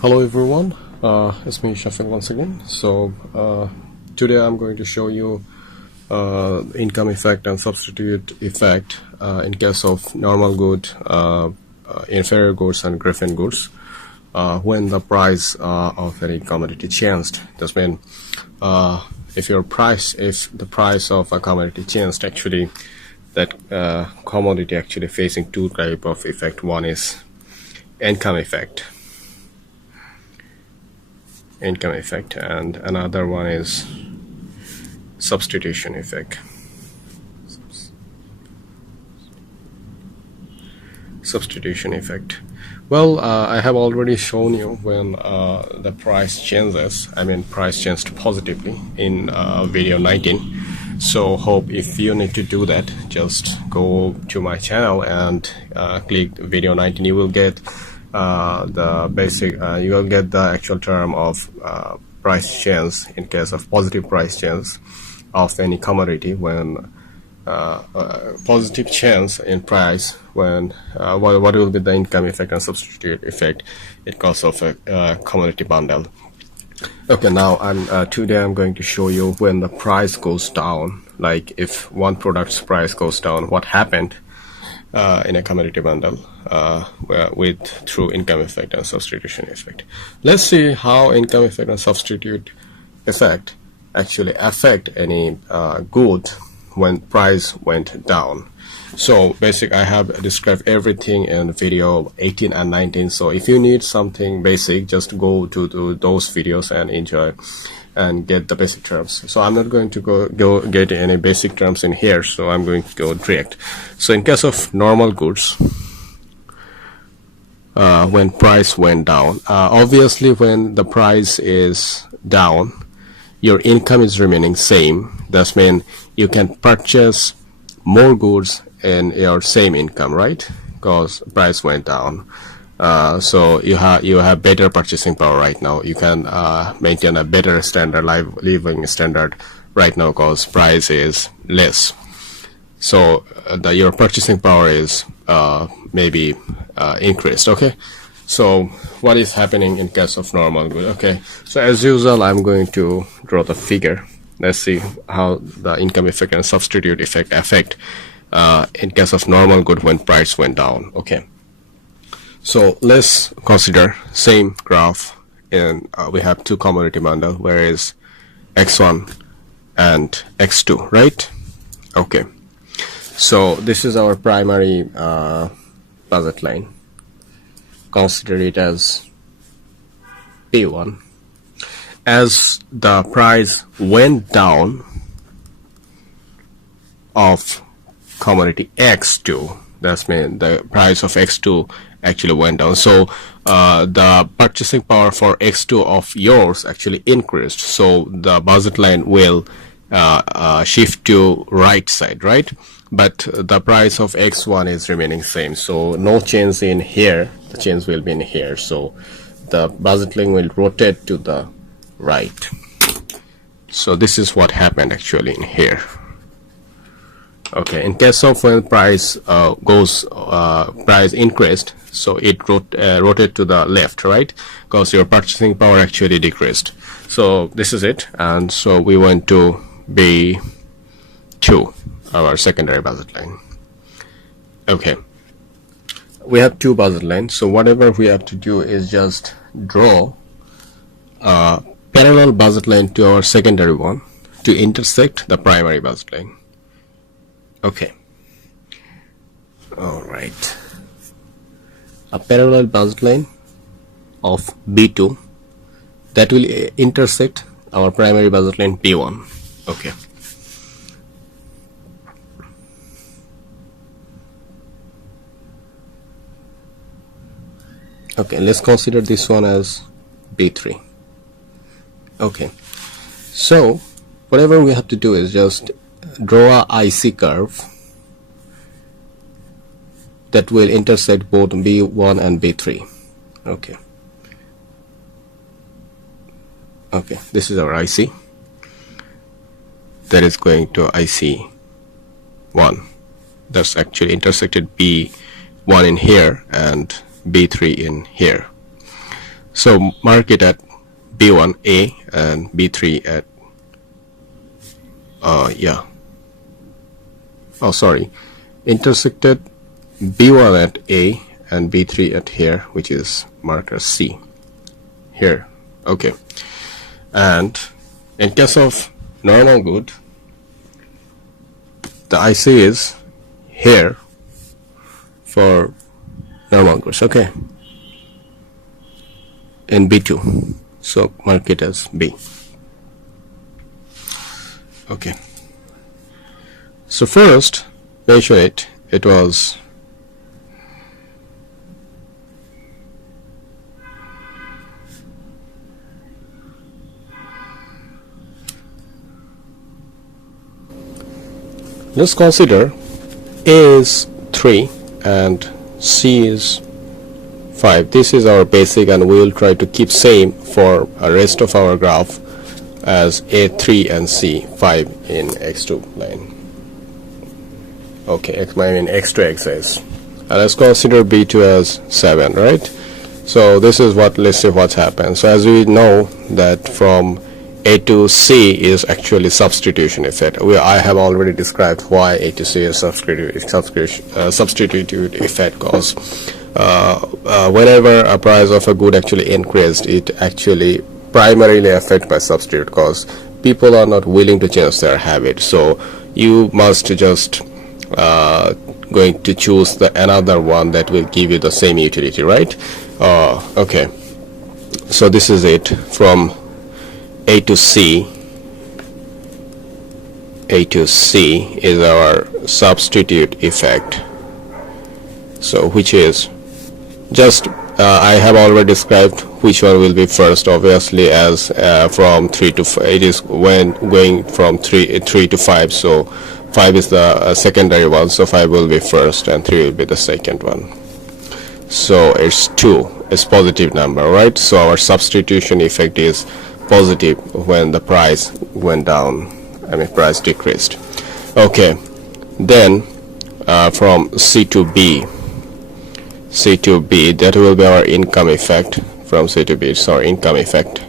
Hello everyone, it's me Giffen once again. So today I'm going to show you income effect and substitute effect in case of normal good, inferior goods and Giffen goods when the price of any commodity changed. This means if the price of a commodity changed, actually that commodity actually facing two type of effect. One is income effect, and another one is substitution effect. Well, I have already shown you when the price changes. Price changed positively in video 19. So hope if you need to do that, just go to my channel and click video 19. You will get the basic, you will get the actual term of price change in case of positive price change of any commodity. When positive change in price, when what will be the income effect and substitute effect in case of a commodity bundle. Okay, now today I'm going to show you when the price goes down, like if one product's price goes down, what happened in a commodity bundle through income effect and substitution effect. Let's see how income effect and substitute effect actually affect any good when price went down. So basic, I have described everything in video 18 and 19. So if you need something basic, just go to those videos and enjoy and get the basic terms. So I'm not going to go get any basic terms in here, so I'm going to go direct. So in case of normal goods, when price went down, obviously when the price is down, your income is remaining same. That means you can purchase more goods in your same income, right? Because price went down. So you have better purchasing power right now. You can maintain a better standard living standard right now because price is less. So your purchasing power is maybe increased. Okay. So what is happening in case of normal good? Okay. So as usual, I'm going to draw the figure. Let's see how the income effect and substitute effect affect in case of normal good when price went down. Okay. So let's consider same graph, and we have two commodity bundle, whereas x1 and x2, right? Okay. So this is our primary budget line. Consider it as P1. As the price went down of commodity x2, that means the price of x2 actually went down. So the purchasing power for x2 of yours actually increased. So the budget line will shift to right side, right? But the price of x1 is remaining same. So no change in here. The change will be in here. So the budget line will rotate to the right. So this is what happened actually in here. Okay, in case of when price price increased, so it rotated to the left, right? Because your purchasing power actually decreased. So this is it, and so we went to B2, our secondary budget line. Okay, we have two budget lines. So whatever we have to do is just draw a parallel budget line to our secondary one to intersect the primary budget line. Okay. All right. A parallel budget line of B2 that will intersect our primary budget line P1. Okay. Okay, let's consider this one as B3. Okay. So whatever we have to do is just draw a IC curve that will intersect both B1 and B3. Okay. Okay, this is our IC that is going to IC1. That's actually intersected B1 in here and B3 in here. So mark it at B1 A and B3 at intersected B1 at A and B3 at here, which is marker C here. Okay, and in case of normal good, the IC is here for normal goods. Okay, in B2, so mark it as B. Okay, so first measure it. It was let's consider A is 3 and C is 5. This is our basic, and we will try to keep same for the rest of our graph as A3 and C5 in X2 line. Okay, I mean X2 axis. Let's consider B2 as 7, right? So this is what, let's see what's happened. So as we know that from A to C is actually substitution effect. I have already described why A to C is substitutive effect, because whenever a price of a good actually increased, it actually primarily affected by substitute, because people are not willing to change their habit. So you must just going to choose another one that will give you the same utility, right? Okay, so this is it from A to C. A to C is our substitute effect, so which is just I have already described which one will be first, obviously, as from 3 to 5. It is when going from 3 to 5, so 5 is the secondary one, so 5 will be first and 3 will be the second one. So it's 2, it's positive number, right? So our substitution effect is positive when the price went down, I mean price decreased. Okay, then from C to B, that will be our income effect. From C to B, it's our income effect,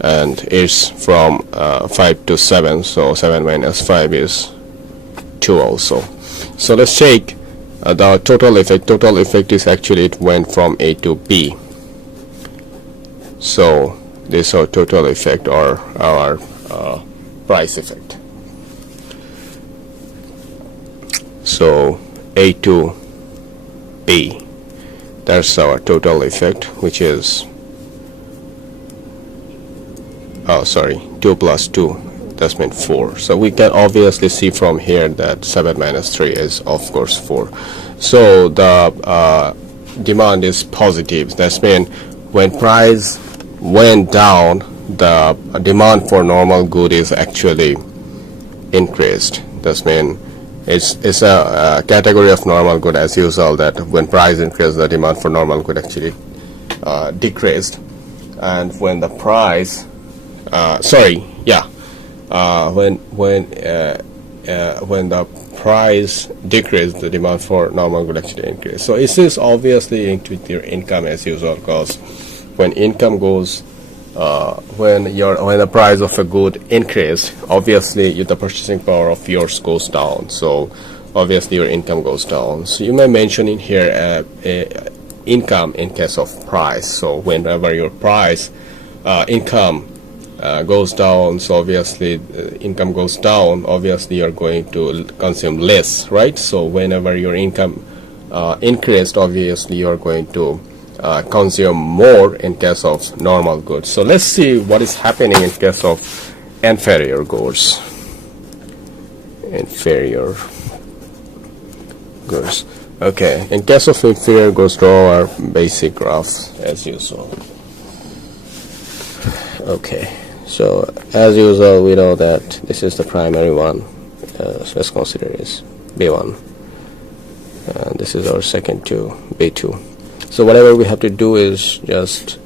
and it's from 5 to 7, so 7 minus 5 is 2 also. So let's take the total effect. Total effect is actually it went from A to B. So this is our total effect, or our price effect. So A to B, that's our total effect, which is 2 plus 2, that's meant 4. So we can obviously see from here that 7 minus 3 is of course 4. So the demand is positive. That's mean when price went down, the demand for normal good is actually increased. That's mean it's a category of normal good as usual, that when price increased, the demand for normal good actually decreased, and when the price when the price decreased, the demand for normal good actually increased. So this is obviously linked with your income as usual, because when income goes when the price of a good increase, obviously the purchasing power of yours goes down, so obviously your income goes down. So you may mention in here income in case of price. So whenever your price income goes down, so obviously income goes down, obviously you're going to consume less, right? So whenever your income increased, obviously you're going to consume more in case of normal goods. So let's see what is happening in case of inferior goods. Inferior goods. Okay, in case of inferior goods, draw our basic graphs as usual. Okay, so as usual we know that this is the primary one, so let's consider this B1, and this is our second two, B2. So whatever we have to do is just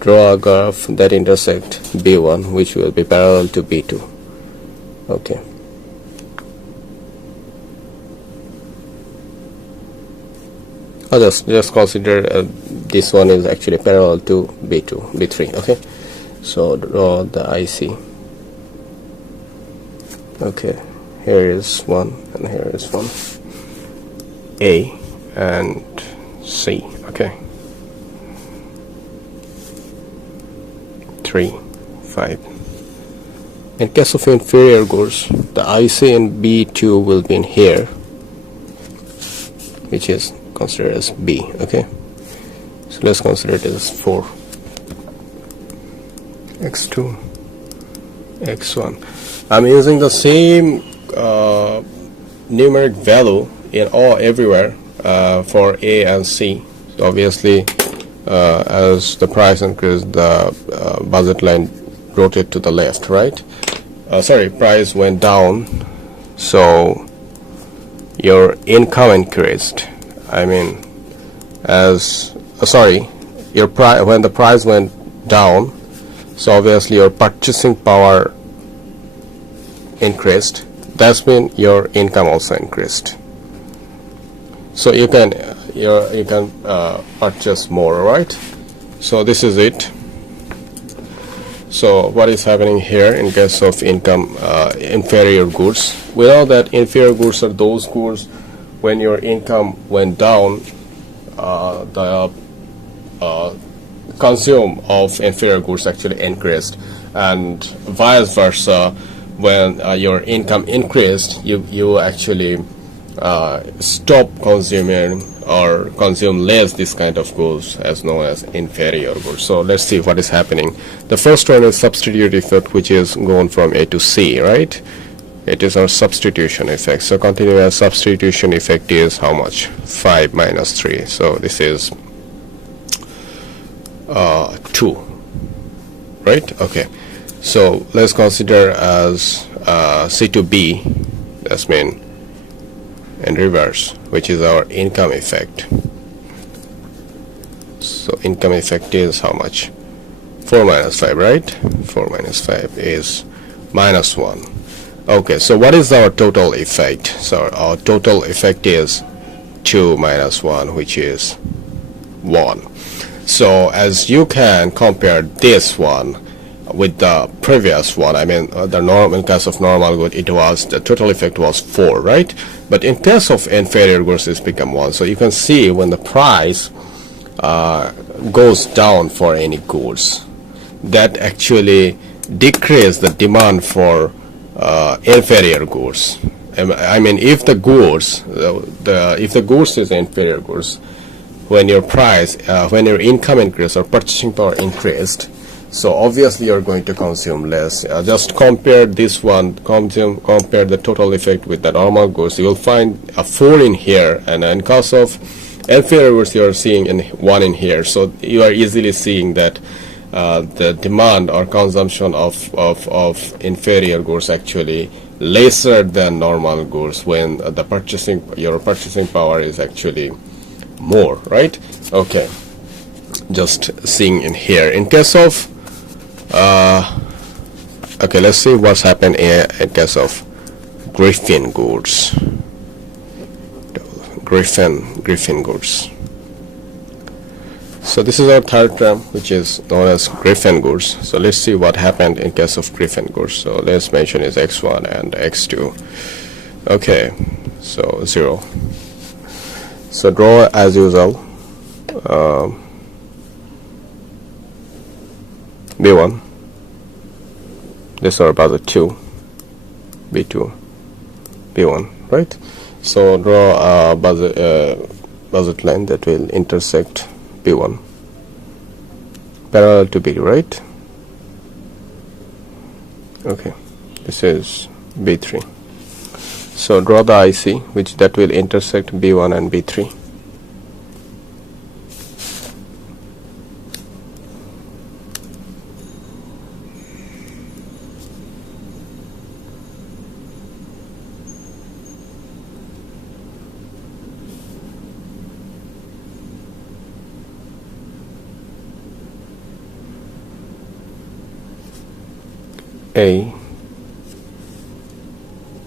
draw a graph that intersect B1, which will be parallel to B2. Okay. just consider this one is actually parallel to B2, B3. Okay, so draw the IC. Okay, here is one and here is one, A and C. Okay, 3, 5. In case of inferior goods, the IC in B2 will be in here, which is considered as B. Okay, so let's consider it as 4, X2, X1. I'm using the same numeric value in everywhere for A and C. So obviously, as the price increased, the budget line rotated to the left, right? Sorry, price went down, so your income increased. I mean, your price, when the price went down, so obviously your purchasing power increased. That's mean your income also increased. So you can purchase more, right? So this is it. So what is happening here in case of income inferior goods? We know that inferior goods are those goods when your income went down, the consume of inferior goods actually increased, and vice versa. When your income increased, you actually stop consuming or consume less this kind of goods, as known as inferior goods. So let's see what is happening. The first one is substitute effect, which is going from A to C, right? It is our substitution effect. So continuous substitution effect is how much? 5 minus 3. So this is 2, right? Okay, so let's consider as C to B, that's mean in reverse, which is our income effect. So income effect is how much? 4 minus 5, right? 4 minus 5 is minus 1. Okay, so what is our total effect? So our total effect is 2 minus 1, which is 1. So as you can compare this one with the previous one, I mean the normal, in case of normal good, it was the total effect was 4, right? But in case of inferior goods, it's become 1. So you can see when the price goes down for any goods, that actually decrease the demand for inferior goods. I mean, if the goods, if the goods is inferior goods, when your price, when your income increased or purchasing power increased, so obviously you're going to consume less. Just compare this one, compare the total effect with the normal goods. You will find a 4 in here, and in case of inferior goods, you are seeing 1 in here. So you are easily seeing that the demand or consumption of inferior goods actually lesser than normal goods when your purchasing power is actually more, right? Okay, just seeing in here in case of okay, let's see what's happened in case of griffin goods. Griffin goods. So this is our third term, which is known as griffin goods. So let's see what happened in case of griffin goods. So let's mention is x1 and x2. Okay, so 0. So draw as usual B1. This is our budget 2, B2, B1, right? So draw a budget line that will intersect B1 parallel to B, right? Okay, this is B3. So draw the IC which that will intersect B1 and B3. A,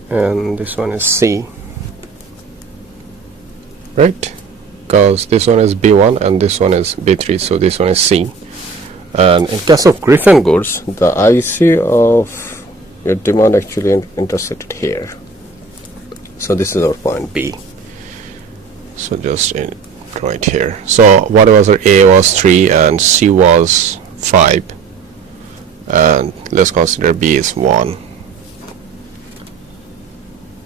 and this one is C, right? because this one is B1 and this one is B3, so this one is C. And in case of Giffen goods, the IC of your demand actually intersected here. So this is our point B. So just draw it here. So what was our A was 3 and C was 5, and let's consider B is 1.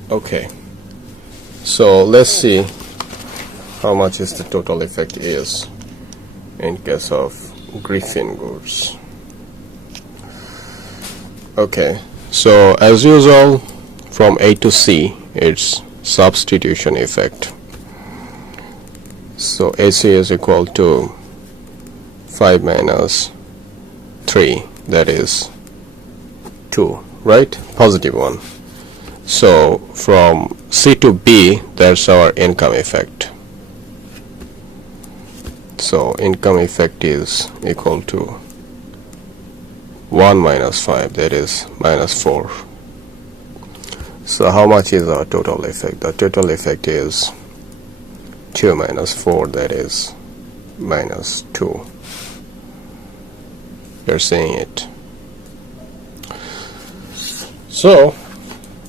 Okay, so let's see how much is the total effect is in case of Giffen goods. Okay, so as usual from A to C it's substitution effect. So AC is equal to 5 minus 3, that is 2, right? Positive one. So from C to B, that's our income effect. So income effect is equal to 1 minus 5, that is minus 4. So how much is our total effect? The total effect is 2 minus 4, that is minus 2. You're seeing it. So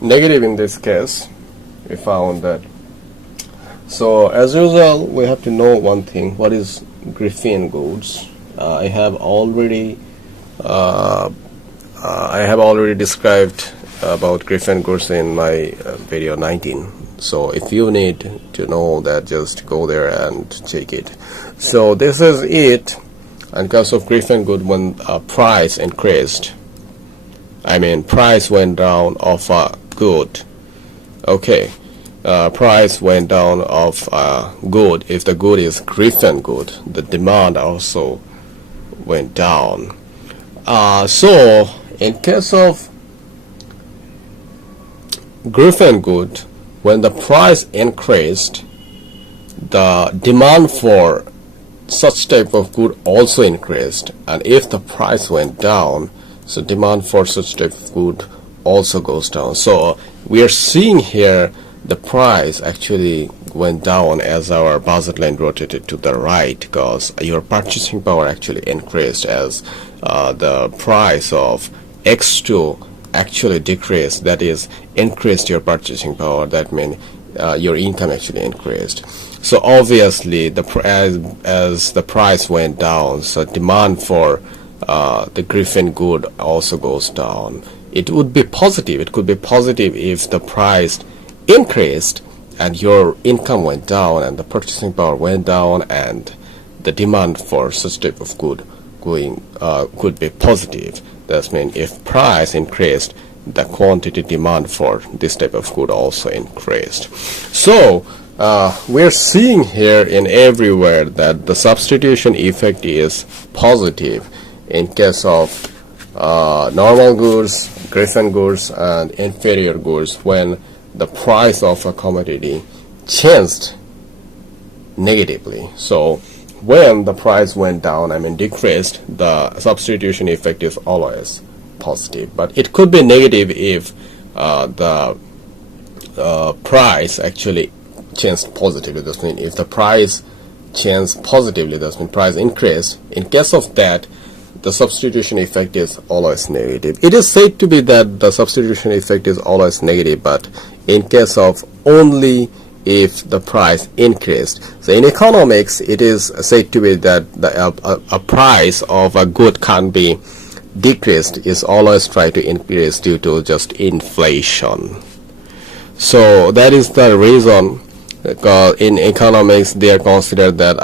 negative in this case, we found that. So as usual, we have to know one thing: what is Giffen goods? I have already described about Giffen goods in my video 19. So if you need to know that, just go there and check it. So this is it. In case of Giffen good, when price increased, I mean price went down of a good. Okay, price went down of good. If the good is Giffen good, the demand also went down. So in case of Giffen good, when the price increased, the demand for such type of good also increased, and if the price went down, so demand for such type of good also goes down. So we are seeing here the price actually went down as our budget line rotated to the right, because your purchasing power actually increased as the price of X2 actually decreased, that is increased your purchasing power. That means your income actually increased. So obviously as the price went down, so demand for the Giffen good also goes down. It would be positive. It could be positive if the price increased and your income went down and the purchasing power went down, and the demand for such type of good could be positive. That means if price increased, the quantity demand for this type of good also increased. So we're seeing here in everywhere that the substitution effect is positive in case of normal goods, Giffen goods, and inferior goods, when the price of a commodity changed negatively. So when the price went down, I mean decreased, the substitution effect is always positive. But it could be negative if the price actually changed positively. That means if the price changed positively, that means price increased. In case of that, the substitution effect is always negative. It is said to be that the substitution effect is always negative, but in case of only if the price increased. So in economics, it is said to be that a price of a good can't be decreased, is always try to increase due to just inflation. So that is the reason, because in economics they are considered that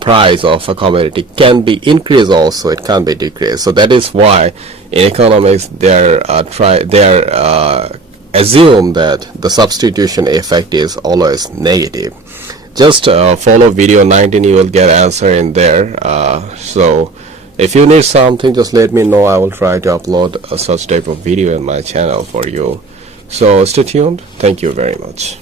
price of a commodity can be increased also, it can be decreased. So that is why in economics they assume that the substitution effect is always negative. Just follow video 19, you will get answer in there. So if you need something, just let me know. I will try to upload such type of video in my channel for you. So stay tuned. Thank you very much.